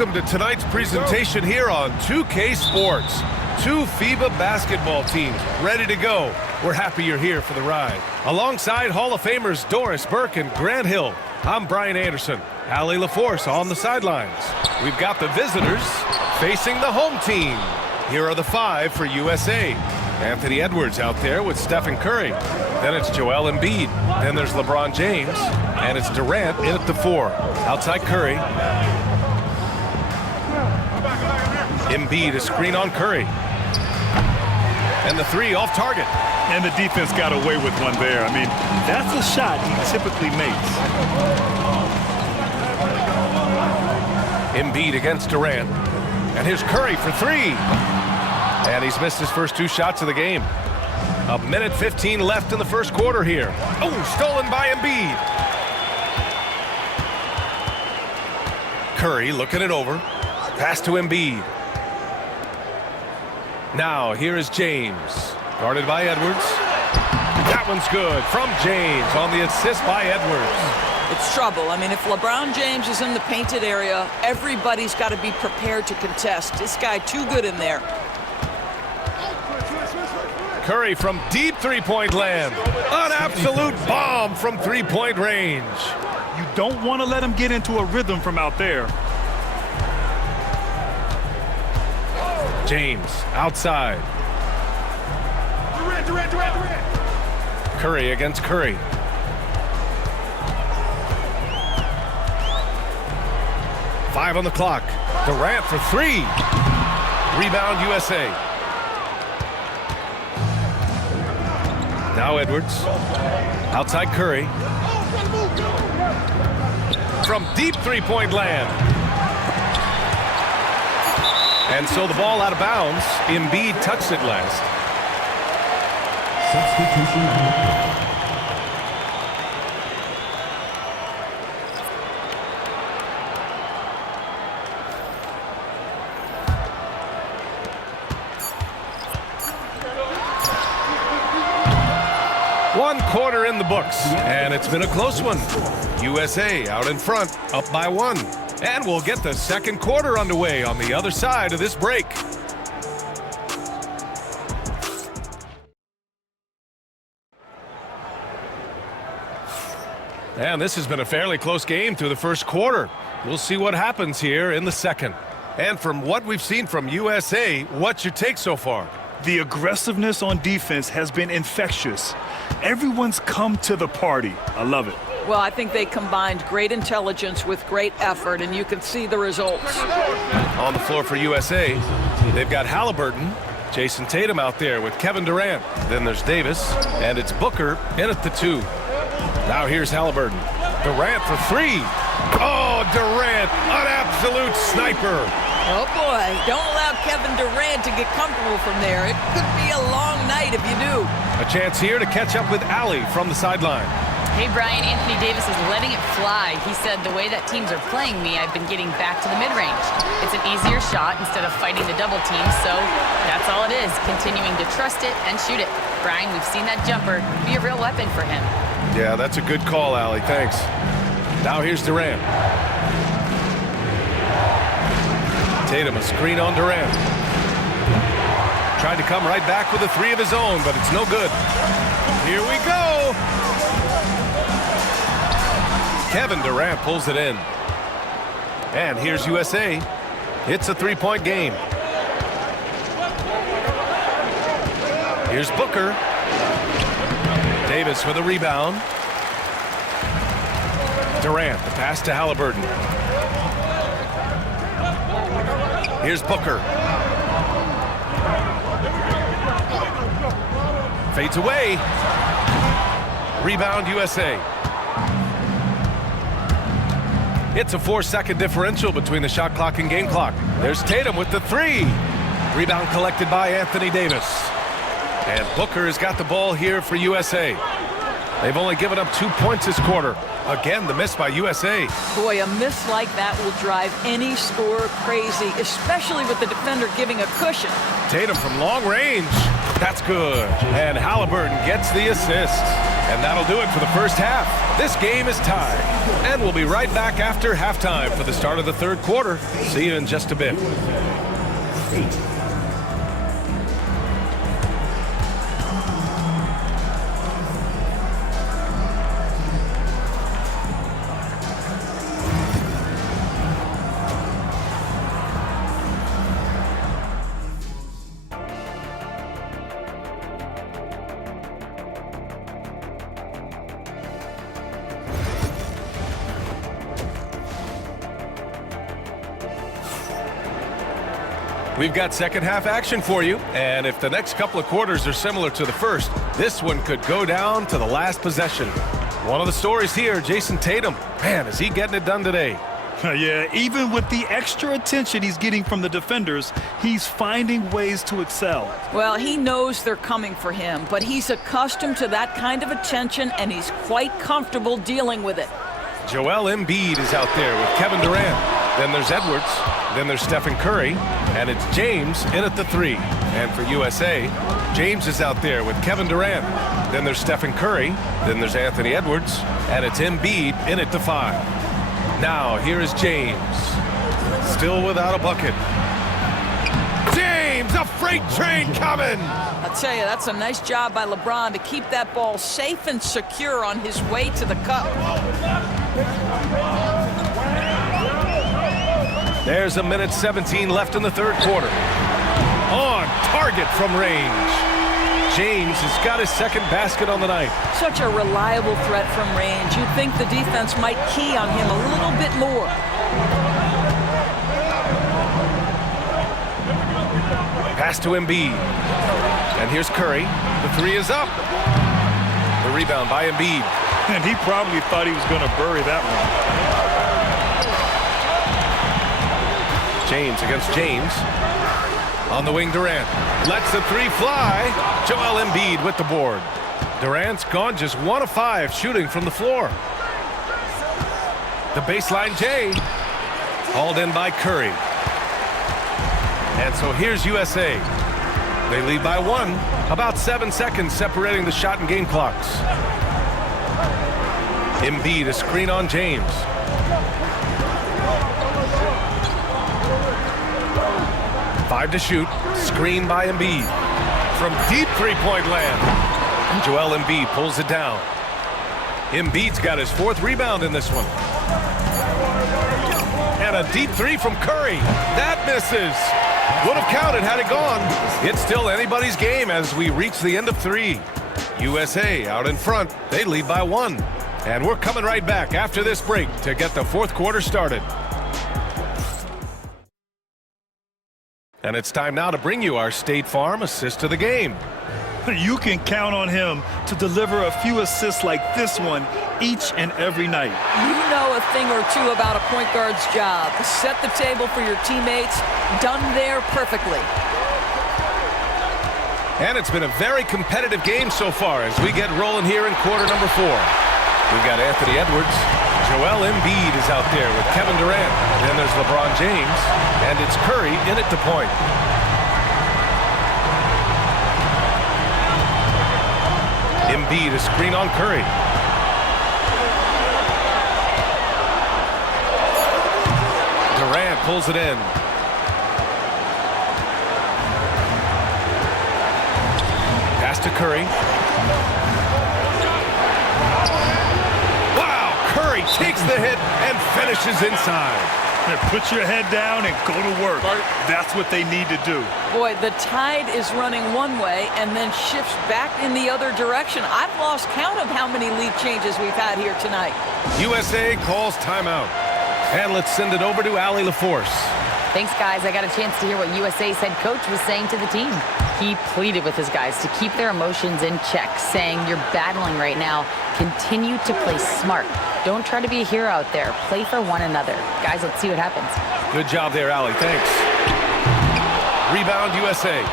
welcome to tonight's presentation here on 2K Sports. Two FIBA basketball teams ready to go. We're happy you're here for the ride. Alongside Hall of Famers Doris Burke and Grant Hill, I'm Brian Anderson. Allie LaForce on the sidelines. We've got the visitors facing the home team. Here are the five for USA. Anthony Edwards out there with Stephen Curry. Then it's Joel Embiid. Then there's LeBron James. And it's Durant in at the 4. Outside Curry. Embiid, a screen on Curry. And the 3 off target. And the defense got away with one there. I mean, that's a shot he typically makes. Embiid against Durant. And here's Curry for 3. And he's missed his first 2 shots of the game. 1:15 left in the first quarter here. Oh, stolen by Embiid. Curry looking it over. Pass to Embiid. Now here is James. Guarded by Edwards. That one's good from James on the assist by Edwards. It's trouble. I mean, if LeBron James is in the painted area, everybody's got to be prepared to contest. This guy too good in there. Curry from deep three-point land. An absolute bomb from three-point range. You don't want to let him get into a rhythm from out there. James outside. Durant. Curry against Curry. Five on the clock. Durant for 3. Rebound USA. Now Edwards. Outside Curry. From deep three-point land. And so the ball out of bounds. Embiid touched it last. Substitution. One quarter in the books, and it's been a close one. USA out in front, up by 1. And we'll get the second quarter underway on the other side of this break. And this has been a fairly close game through the first quarter. We'll see what happens here in the second. And from what we've seen from USA, what's your take so far? The aggressiveness on defense has been infectious. Everyone's come to the party. I love it. Well, I think they combined great intelligence with great effort, and you can see the results. On the floor for USA, they've got Halliburton, Jason Tatum out there with Kevin Durant. Then there's Davis, and it's Booker in at the 2. Now here's Halliburton. Durant for 3. Oh, Durant, an absolute sniper. Oh, boy. Don't allow Kevin Durant to get comfortable from there. It could be a long night if you do. A chance here to catch up with Allie from the sideline. Hey, Brian, Anthony Davis is letting it fly. He said, the way that teams are playing me, I've been getting back to the mid-range. It's an easier shot instead of fighting the double team, so that's all it is, continuing to trust it and shoot it. Brian, we've seen that jumper be a real weapon for him. Yeah, that's a good call, Allie. Thanks. Now here's Durant. Tatum, a screen on Durant. Tried to come right back with a 3 of his own, but it's no good. Here we go. Kevin Durant pulls it in. And here's USA. It's a 3-point game. Here's Booker. Davis with a rebound. Durant, the pass to Halliburton. Here's Booker. Fades away. Rebound USA. It's a 4-second differential between the shot clock and game clock. There's Tatum with the 3. Rebound collected by Anthony Davis. And Booker has got the ball here for USA. They've only given up 2 points this quarter. Again, the miss by USA. Boy, a miss like that will drive any scorer crazy, especially with the defender giving a cushion. Tatum from long range. That's good. And Halliburton gets the assist. And that'll do it for the first half. This game is tied. And we'll be right back after halftime for the start of the third quarter. See you in just a bit. We've got second half action for you, and if the next couple of quarters are similar to the first, this one could go down to the last possession. One of the stories here, Jason Tatum. Man, is he getting it done today? Yeah, even with the extra attention he's getting from the defenders, he's finding ways to excel. Well, he knows they're coming for him, but he's accustomed to that kind of attention, and he's quite comfortable dealing with it. Joel Embiid is out there with Kevin Durant. Then there's Edwards. Then there's Stephen Curry. And it's James in at the 3. And for USA, James is out there with Kevin Durant. Then there's Stephen Curry. Then there's Anthony Edwards. And it's Embiid in at the 5. Now, here is James. Still without a bucket. James, a freight train coming! I'll tell you, that's a nice job by LeBron to keep that ball safe and secure on his way to the cup. There's a minute 17 left in the third quarter. On target from range. James has got his second basket on the night. Such a reliable threat from range. You'd think the defense might key on him a little bit more. Pass to Embiid. And here's Curry. The 3 is up. The rebound by Embiid. And he probably thought he was going to bury that one. James against James. On the wing, Durant. Lets the 3 fly. Joel Embiid with the board. Durant's gone just 1 of 5 shooting from the floor. The baseline J. Hauled in by Curry. And so here's USA. They lead by 1. About 7 seconds separating the shot and game clocks. Embiid, a screen on James. Five to shoot. Screen by Embiid. From deep three-point land. And Joel Embiid pulls it down. Embiid's got his 4th rebound in this one. And a deep 3 from Curry. That misses. Would have counted had it gone. It's still anybody's game as we reach the end of 3. USA out in front. They lead by 1. And we're coming right back after this break to get the fourth quarter started. And it's time now to bring you our State Farm assist of the game. You can count on him to deliver a few assists like this one each and every night. You know a thing or two about a point guard's job. Set the table for your teammates. Done there perfectly. And it's been a very competitive game so far as we get rolling here in quarter number 4. We've got Anthony Edwards. Joel Embiid is out there with Kevin Durant. Then there's LeBron James. And it's Curry in at the point. Embiid, a screen on Curry. Durant pulls it in. Pass to Curry. Wow, Curry takes the hit and finishes inside. Put your head down and go to work. That's what they need to do. Boy, the tide is running one way and then shifts back in the other direction. I've lost count of how many lead changes we've had here tonight. USA calls timeout. And let's send it over to Allie LaForce. Thanks, guys. I got a chance to hear what USA's head coach was saying to the team. He pleaded with his guys to keep their emotions in check, saying, "You're battling right now. Continue to play smart. Don't try to be a hero out there. Play for one another." Guys, let's see what happens. Good job there, Allie. Thanks. Rebound, USA.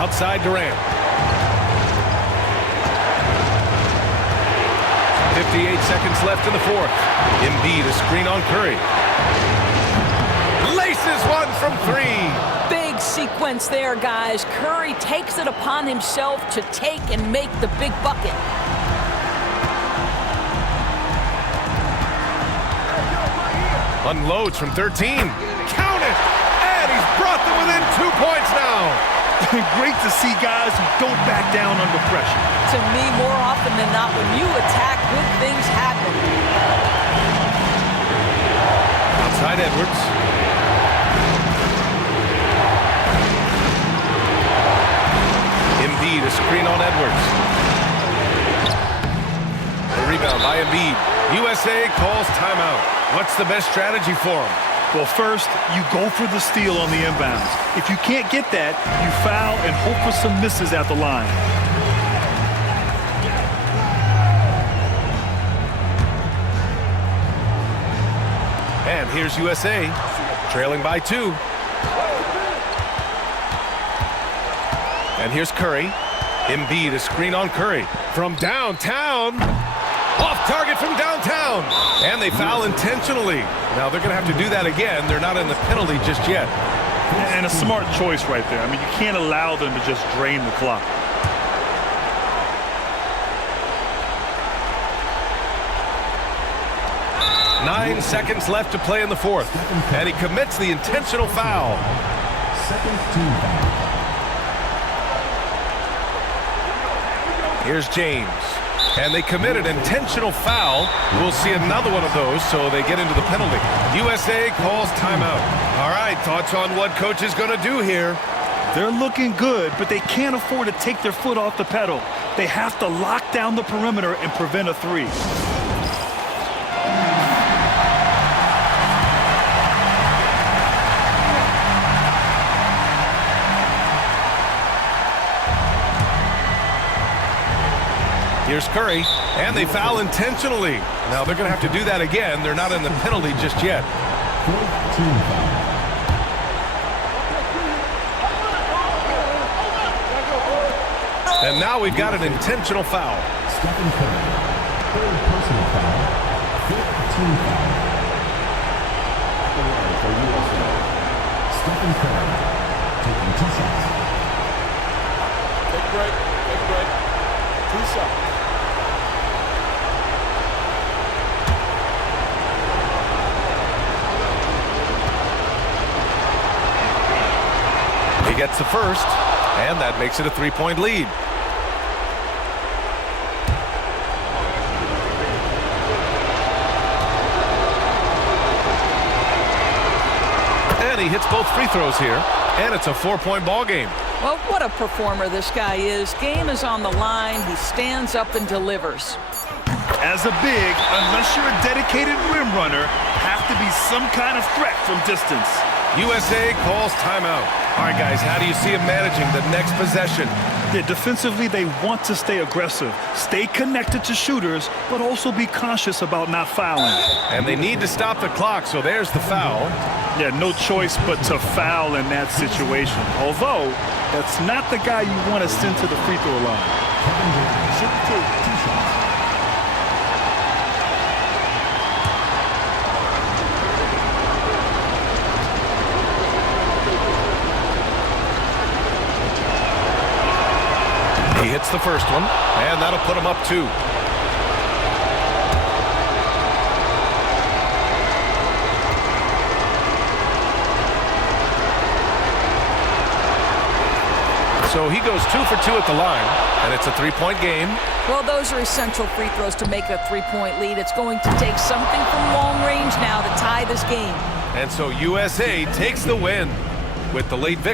Outside Durant. 58 seconds left in the fourth. Embiid, a screen on Curry. Laces one from three. Big sequence there, guys. Curry takes it upon himself to take and make the big bucket. Unloads from 13. Count it! And he's brought them within 2 points now. Great to see guys who don't back down under pressure. To me, more often than not, when you attack, good things happen. Outside Edwards. Embiid, a screen on Edwards. The rebound by Embiid. USA calls timeout. What's the best strategy for him? Well, first, you go for the steal on the inbounds. If you can't get that, you foul and hope for some misses at the line. And here's USA, trailing by 2. And here's Curry. Embiid, a screen on Curry. From downtown. Off target from downtown. And they foul intentionally. Now they're going to have to do that again. They're not in the penalty just yet. And a smart choice right there. I mean, you can't allow them to just drain the clock. Nine seconds left to play in the fourth. And he commits the intentional foul. Second team foul. Here's James. And they committed intentional foul. We'll see another one of those, so they get into the penalty. USA calls timeout. All right, thoughts on what coach is going to do here? They're looking good, but they can't afford to take their foot off the pedal. They have to lock down the perimeter and prevent a three. Here's Curry, and they foul intentionally. Now they're going to have to do that again. They're not in the penalty just yet. Fourth team foul. And now we've got an intentional foul. Stephen Curry. Third personal foul. Fifth team foul. For USA. Stephen Curry taking 2 shots. Take a break. Take a break. 2 shots. He gets the first, and that makes it a 3-point lead. And he hits both free throws here, and it's a 4-point ball game. Well, what a performer this guy is. Game is on the line. He stands up and delivers. As a big, unless you're a dedicated rim runner, have to be some kind of threat from distance. USA calls timeout. All right, guys, how do you see him managing the next possession? Yeah, defensively, they want to stay aggressive, stay connected to shooters, but also be conscious about not fouling. And they need to stop the clock, so there's the foul. Yeah, no choice but to foul in that situation. Although, that's not the guy you want to send to the free throw line. Shoot 2 shots. He hits the first one, and that'll put him up 2. So he goes 2 for 2 at the line, and it's a 3-point game. Well, those are essential free throws to make a 3-point lead. It's going to take something from long range now to tie this game. And so USA takes the win with the late victory.